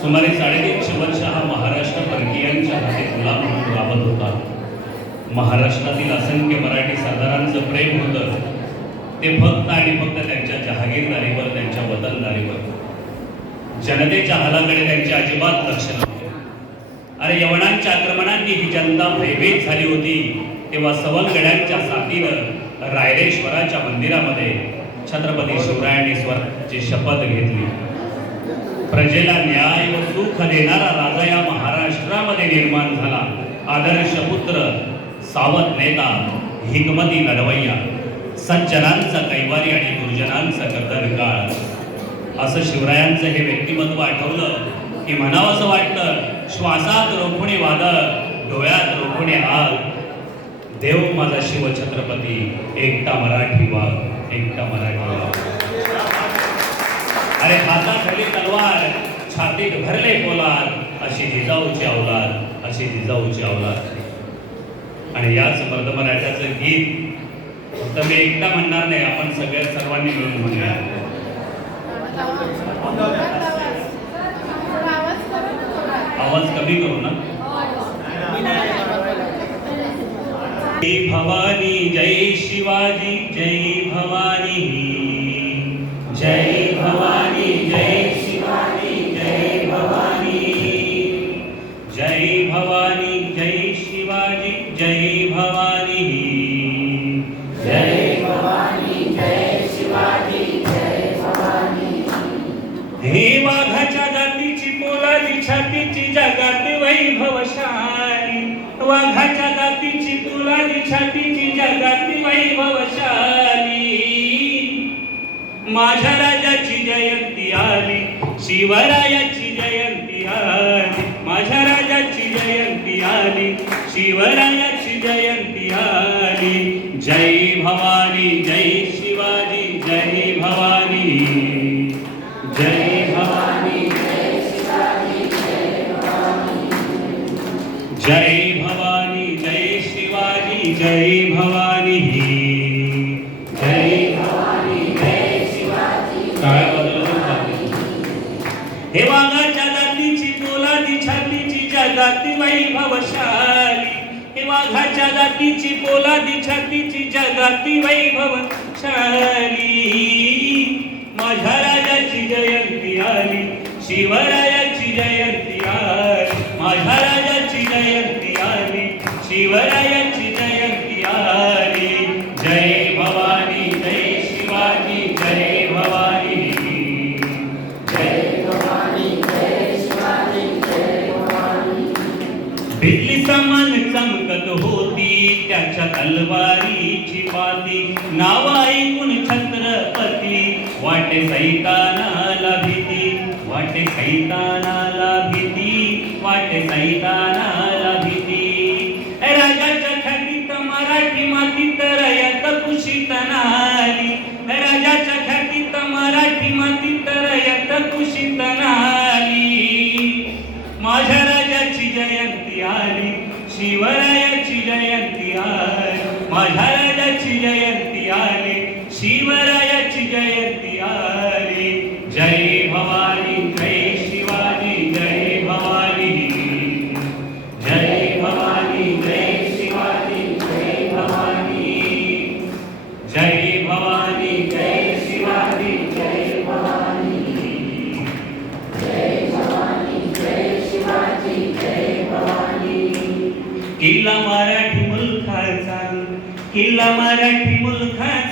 सुमारे साडेतीनशे वर्ष हा महाराष्ट्र परकीयांच्या हाती गुलाम म्हणून राबत होता. महाराष्ट्रातील असंख्य मराठी सरदारांचं प्रेम होतं. ते फक्त आणि फक्त त्यांच्या जहागीरदारीवर त्यांच्या वतनदारीवर. जनतेच्या हालाकडे त्यांचे अजिबात लक्ष नव्हते. अरे यवनांच्या आक्रमणांनी ही जनता भयभीत झाली होती. तेव्हा सवंगड्यांच्या साथीनं रायरेश्वराच्या मंदिरामध्ये छत्रपती शिवरायांनी स्वराची शपथ घेतली. प्रजेला न्याय व सुख देणारा राजा या महाराष्ट्रामध्ये निर्माण झाला. आदर्श पुत्र सावध नेता हिकमती लढवय्या सज्जनांचा कैवारी आणि दुर्जनांचा कर्तन काळ असं शिवरायांचं हे व्यक्तिमत्व आठवलं की म्हणावंसं वाटतं श्वासात रोखुणे वादळ डोळ्यात रोखुणे आग. देव माझा शिवछत्रपती एकटा मराठी वाघ एकटा मराठी वाघ. अरे हाताखाली तलवार छातीत भरले कोलार अशी जिजाऊची अवलाद अशी जिजाऊची अवलाद आणि याच मर्दमराजाचं गीत फक्त मी एकटा म्हणणार नाही आपण सगळ्या सर्वांनी मिळून म्हणूया. आवाज कमी करू ना? जय भवानी जय शिवाजी जय भवानी जय जय भवानी जय शिवाजी जय भवानी। जय हे वाघाच्या जातीची पोलादी छातीची जगात वैभवशाली। वाघाच्या जातीची पोलादी छातीची जगात वैभवशाली। माझ्या राजाची जयंती आली शिवरायाची शिवरायाची जयंती आली. जय भवानी जय शिवाजी जय भवानी. जय भवानी जय भवानी जय शिवाजी जय भवानी. जय भवानी जय शिवाजी हे वाघाच्या जातीची पोलादी छातीची जगाती वैभवशाली वाघाच्या जातीची पोलादी छातीची जगाती वैभवशाली माझ्या राजाची जयंती आली शिवरायाची जयंती आली. माझ्या राजाची जयंती आली शिवरायाची तलवारीची पाती. नाव ऐकून छत्रपती. वाटे सैतानाला भीती. वाटे सैतानाला भीती. वाटे सैतानाला भीती. राजाच्या ख्यातीत मराठी मातीत रयत कुशीत नाली राजाच्या ख्यातीत मराठी मातीत रयत कुशीत नाली माझ्या राजाची जयंती आली शिवरायाची जयंती आली माझ्या राजाची जयंती आली शिवरायाची जयंती आली. जय भवानी जय शिवाजी जय भवानी. जय भवानी जय शिवाजी जय भवानी. जय भवानी जय शिवाजी जय भवानी. जय जय शिवानी किल्ला मराठी मुलखाचा किल्ला मराठी मुलखाचा